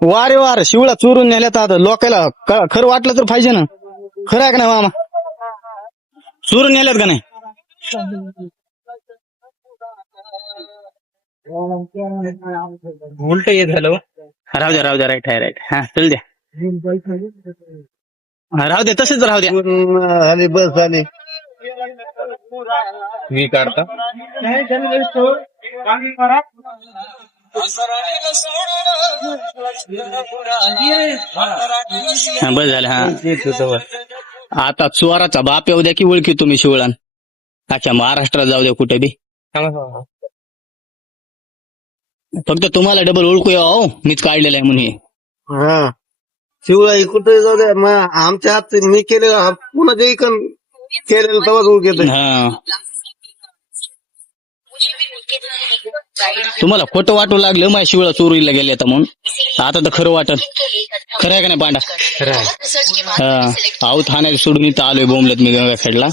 वारे वार शिवळा चोरून नेल्यात आता लोकांना खरं वाटलं तर पाहिजे ना. खरं आहे का नाही मामा? चोरून नेल्यात का नाही? उलट हे झालं. राहू द्या राईट आहे राईट. हा चल द्या. राहू द्या तसेच राहू द्या. आली बस आली. मी काढता हा बस झालं. हा आता चोराचा बाप येऊ द्या की ओळखी तुम्ही शिवळान. अच्छा महाराष्ट्रात जाऊ द्या कुठे बी. फक्त तुम्हाला डबल ओळखू या हो मीच काढलेला आहे म्हणून हे. हा शिवळा कुठे जाऊ द्या. आमच्या हात मी केलेलं पुन्हा जे केलेलं तेव्हाच ओळख. हा तुम्हाला खोटं वाटू लागलं माझ्या शिवळा चोरीला गेले आता म्हणून. आता तर खरं वाटत. खरं आहे का नाही पांडा? हा आऊ ठाण्यात सोडून इथं आलोय बोंबलत मी गंगाखेडला.